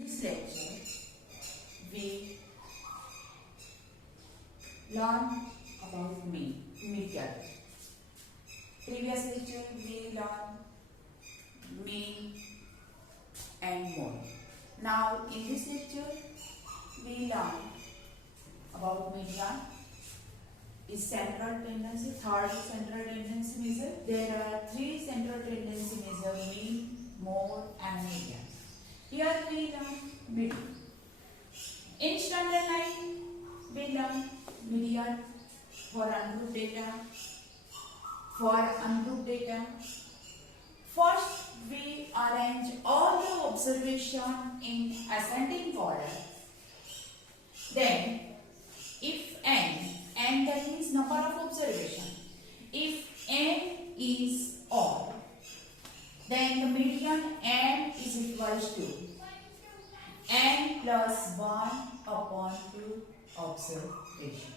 This lecture we learn about media. Previous lecture we learned mean and mode. Now in this lecture we learn about median is central tendency, third central tendency measure. There are three central tendency measure: mean, mode and median. Here we learn median. In standard line we learn median for ungrouped data. For ungrouped data, first we arrange all the observation in ascending order. Then if n that means number of observation, if n is odd, then the median n is equals to n plus 1 upon 2 observation.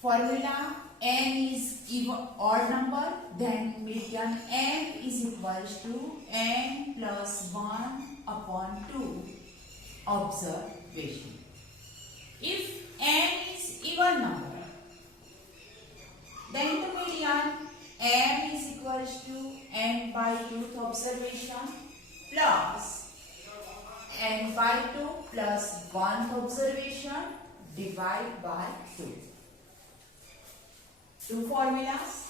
Formula: n is even odd number, then median n is equals to n plus 1 upon 2 observation. If n is even number, then the median n is equals to n by 2th observation plus n by 2 plus 1th observation divided by 2. Two formulas.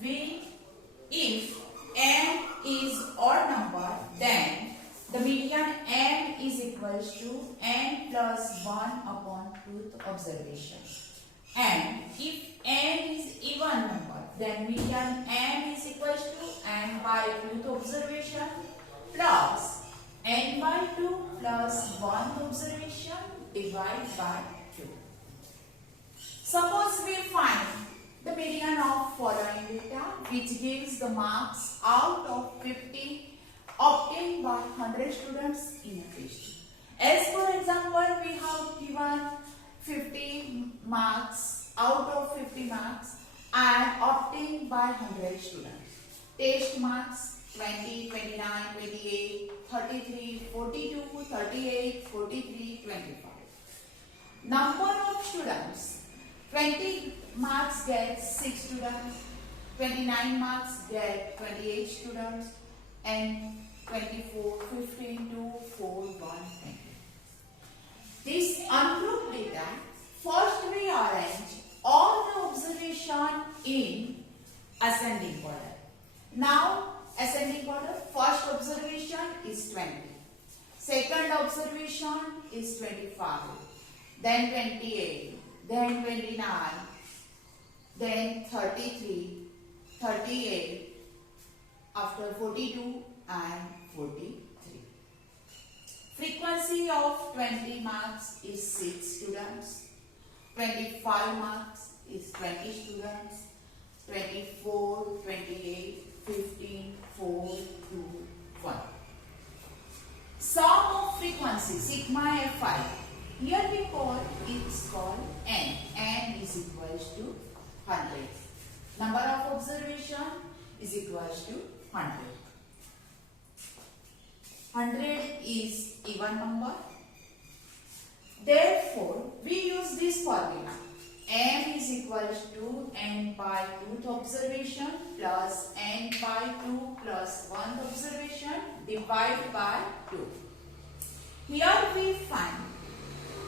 If n is odd number, then the median n is equals to n plus 1 upon 2th observation. And if n is even number, then median n is equals to n by 2th observation plus n by 2 plus 1th observation divided by 2. Suppose we find the median of following data, which gives the marks out of 50 obtained by 100 students in a test. As for example, we have given 50 marks out of 50 marks and obtained by 100 students. Test marks 20, 29, 28, 33, 42, 38, 43, 25. Number of students: 20 marks get 6 students, 29 marks get 28 students, and 24, 15, 2, 4, 1, 20. This ungrouped data, first we arrange all the observation in ascending order. Now, ascending order, first observation is 20. Second observation is 25. Then 28. Then 29, then 33, 38, after 42 and 43. Frequency of 20 marks is 6 students, 25 marks is 20 students, 24, 28, 15, 4, 2, 1. Sum of frequency, sigma fi. Here we call it's called n. N is equals to 100. Number of observation is equals to 100. 100 is even number. Therefore, we use this formula. N is equals to n by 2th observation plus n by 2 plus 1th observation divided by 2. Here we find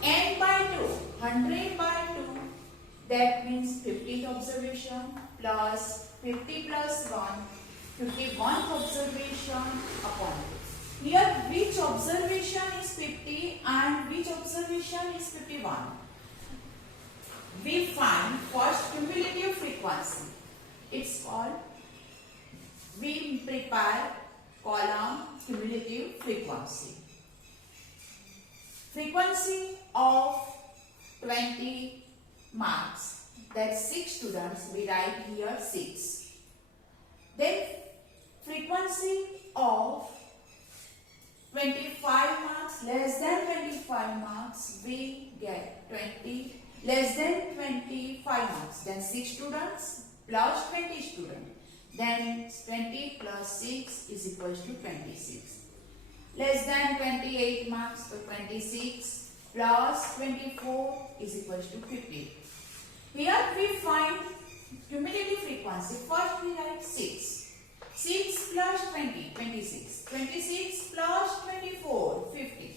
n by 2, 100 by 2, that means 50th observation plus 50 plus 1, 51st observation upon 2. Here which observation is 50 and which observation is 51? We find first cumulative frequency. It's called, we prepare column cumulative frequency. Frequency of 20 marks, that's 6 students, we write here 6. Then frequency of 25 marks, less than 25 marks, we get 20, less than 25 marks, then 6 students plus 20 students. Then 20 plus 6 is equals to 26. Less than 28 marks, so 26 plus 24 is equals to 50. Here we find cumulative frequency. First we write 6. 6 plus 20, 26. 26 plus 24, 50.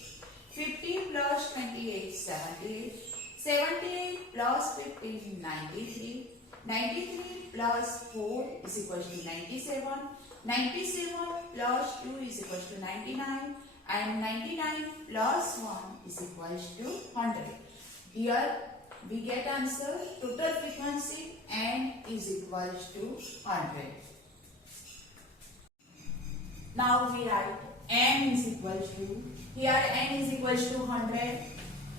50 plus 28, 78. 78 plus 15, 93. 93 plus 4 is equals to 97. 97 plus 2 is equals to 99. And 99 plus 1 is equals to 100. Here we get answer total frequency n is equals to 100. Now we write n is equals to, here n is equals to 100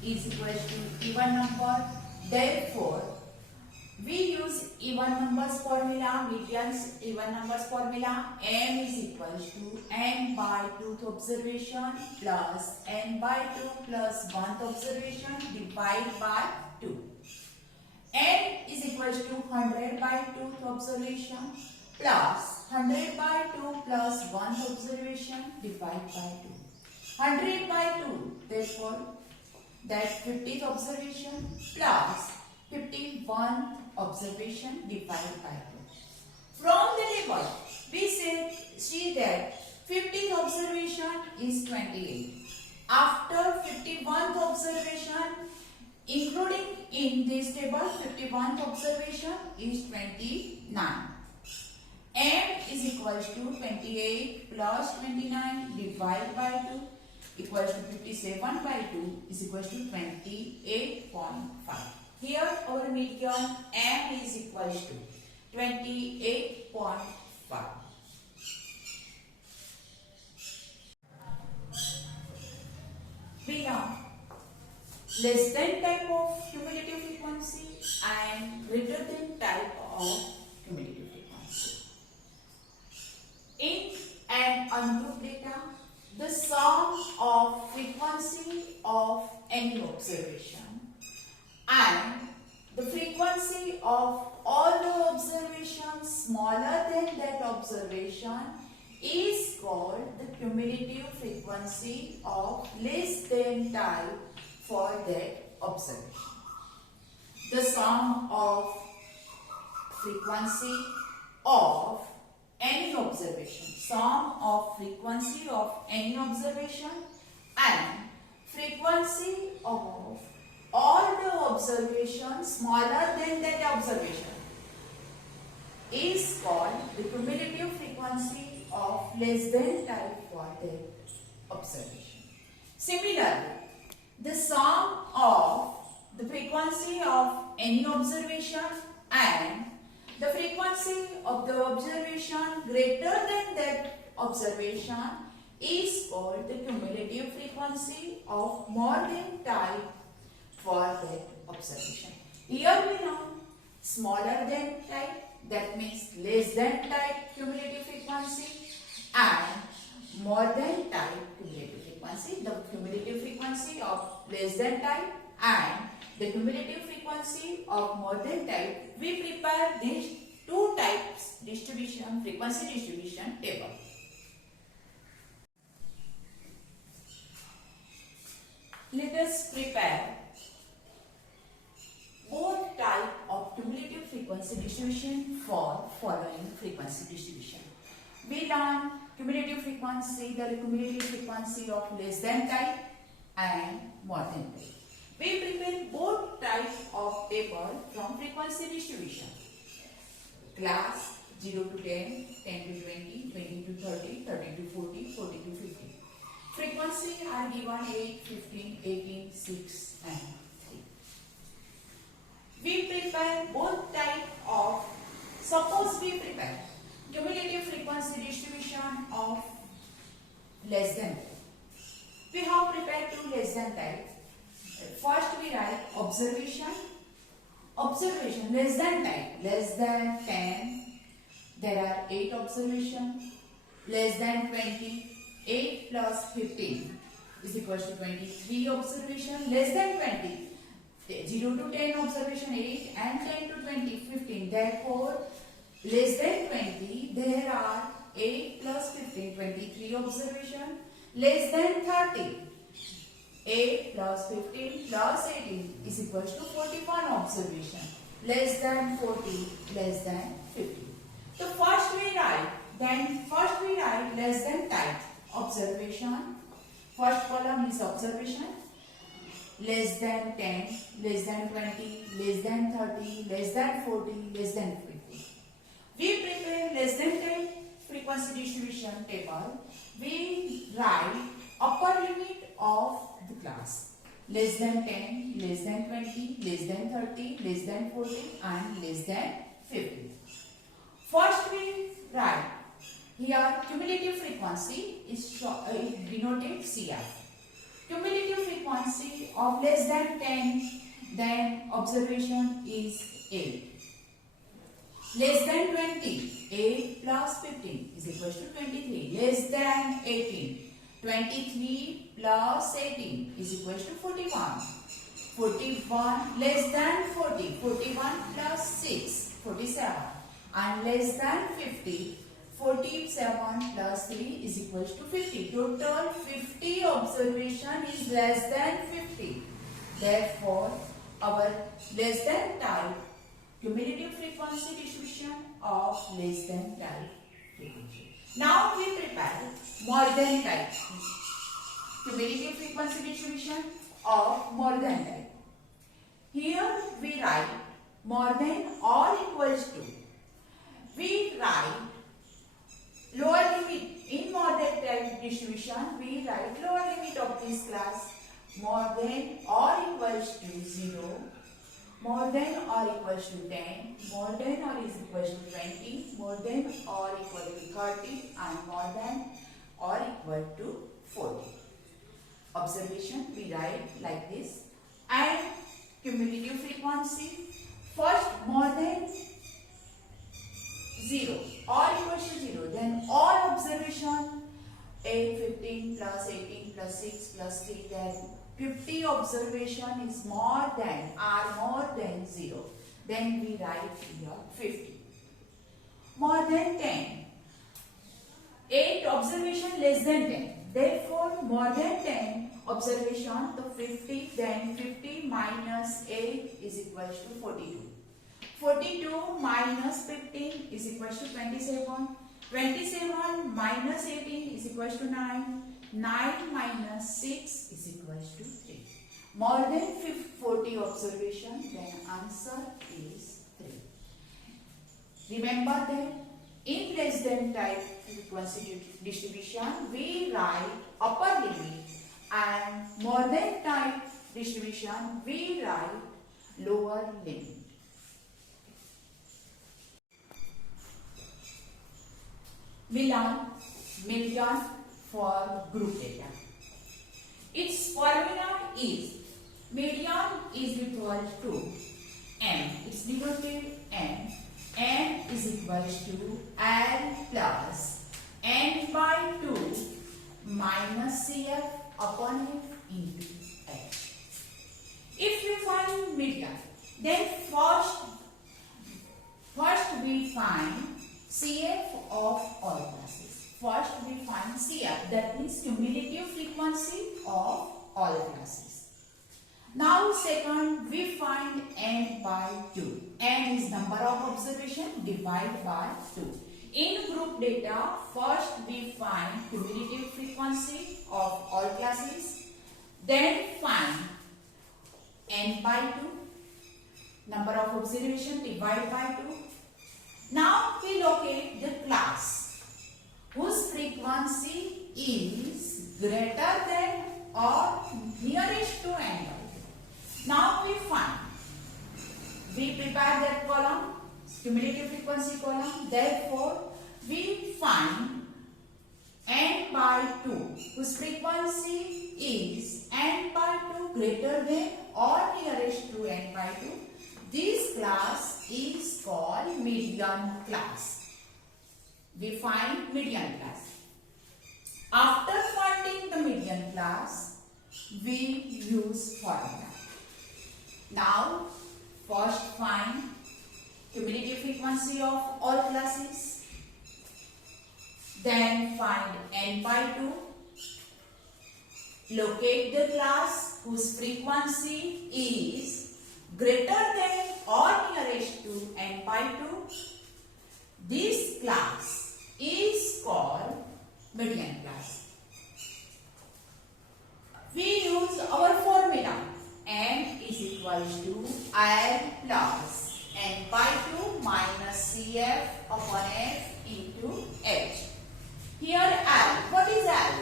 is equals to even number. Therefore, we use even numbers formula, medians even numbers formula. M is equals to n by 2th observation plus n by 2 plus 1th observation divided by 2. N is equals to 100 by 2th observation plus 100 by 2 plus 1th observation divided by 2. 100 by 2, therefore that 50th observation plus 51st observation divided by 2. From the table, we see that 50th observation is 28. After 51st observation, including in this table, 51st observation is 29. M is equals to 28 plus 29 divided by 2 equals to 57 by 2 is equals to 28.5. Here our median M is equals to 28.5. We now less than type of cumulative frequency and greater than type of cumulative frequency. In an ungrouped data, the sum of frequency of any observation and the frequency of all the observations smaller than that observation is called the cumulative frequency of less than type for that observation. The sum of frequency of any observation, sum of frequency of any observation and frequency of all the observations smaller than that observation is called the cumulative frequency of less than type for that observation. Similarly, the sum of the frequency of any observation and the frequency of the observation greater than that observation is called the cumulative frequency of more than type for that observation. Here we know smaller than type, that means less than type cumulative frequency, and more than type cumulative frequency, the cumulative frequency of less than type and the cumulative frequency of more than type. We prepare these two types distribution, frequency distribution table. Let us prepare both type of cumulative frequency distribution for following frequency distribution. We learn cumulative frequency, the cumulative frequency of less than type and more than type. We prepare both types of table from frequency distribution. Class 0 to 10, 10 to 20, 20 to 30, 30 to 40, 40 to 50. Frequency are given 8, 15, 18, 6 and 3. We prepare both type of, suppose we prepare cumulative frequency distribution of less than. We have prepared two less than type. First we write observation. Observation less than type, less than 10, there are 8 observations. Less than 20, 8 plus 15 is equals to 23 observation. Less than 20, 0 to 10 observation 8 and 10 to 20 15. Therefore, less than 20 are 8 plus 15, 23 observation less than 30. 8 plus 15 plus 18 is equals to 41 observation less than 40 less than 50. So first we write less than type observation. First column is observation. Less than 10, less than 20, less than 30, less than 40, less than 50. We prepare less than 10 frequency distribution table. We write upper limit of the class. Less than 10, less than 20, less than 30, less than 40 and less than 50. First we write here cumulative frequency is denoted CF. Cumulative frequency of less than 10, then observation is 8. Less than 20, 8 plus 15 is equal to 23. Less than 18, 23 plus 18 is equal to 41. 41 less than 40, 41 plus 6, 47. And less than 50, 47 plus 3 is equal to 50. Total 50 observation is less than 50. Therefore, our less than type cumulative frequency distribution of less than type frequency. Now we prepare more than type cumulative frequency distribution of more than type. Here we write more than or equals to. We write lower limit in more than type distribution. We write lower limit of this class more than or equals to 0, more than or equals to 10, more than or is equals to 20, more than or equal to 30 and more than or equal to 40. Observation we write like this. And cumulative frequency first more than 0 or equals to 0, then all observation 8, 15 plus 18 plus 6 plus 3, then 50 observation is more than 0. Then we write here 50. More than 10. 8 observation less than 10. Therefore, more than 10 observation to 50, then 50 minus 8 is equal to 42. 42 minus 15 is equal to 27. 27 minus 18 is equal to 9. 9 minus 6 is equal to 3. More than 40 observation, then answer is 3. Remember that in less than type frequency distribution, we write upper limit, and more than type distribution, we write lower limit. We learn median for group data. Its formula is median is equal to M. It's denoted M. M is equal to L plus N by 2 minus CF upon F into H. If we find median, then first we find CF of all classes. First we find CF, that means cumulative frequency of all classes. Now second we find N by 2. N is number of observation divided by 2. In group data, first we find cumulative frequency of all classes. Then find N by 2. Number of observation divided by 2. Now we locate the class whose frequency is greater than or nearest to N by 2. Now we prepare that column, cumulative frequency column. Therefore, we find N by 2 whose frequency is N by 2 greater than or nearest to N by 2. This class is called median class. We find median class. After finding the median class, we use formula. Now, first find cumulative frequency of all classes. Then find n by 2. Locate the class whose frequency is greater than or nearest to n by 2. This class is called median class. We use our formula. N is equals to L plus n by 2 minus Cf upon F into H. Here L, what is L?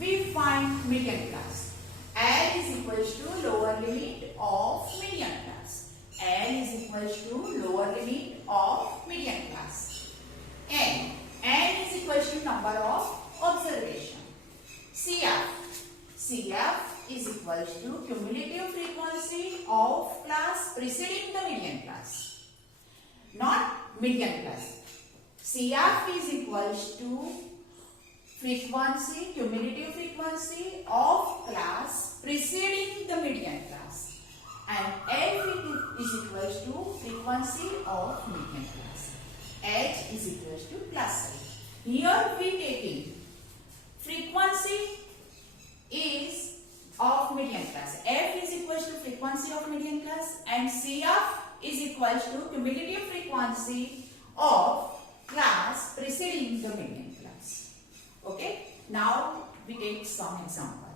We find median class. L is equals to lower limit of median class. L is equals to lower limit of median class. N is equals to number of observation. CF is equals to cumulative frequency of class preceding the median class, not median class. CF is equals to frequency, cumulative frequency of class preceding the median class, and F is equals to frequency of median class. H is equals to class size. Here we taking frequency is of median class. F is equals to frequency of median class, and CF is equals to cumulative frequency of class preceding the median class. Okay, now we take some example.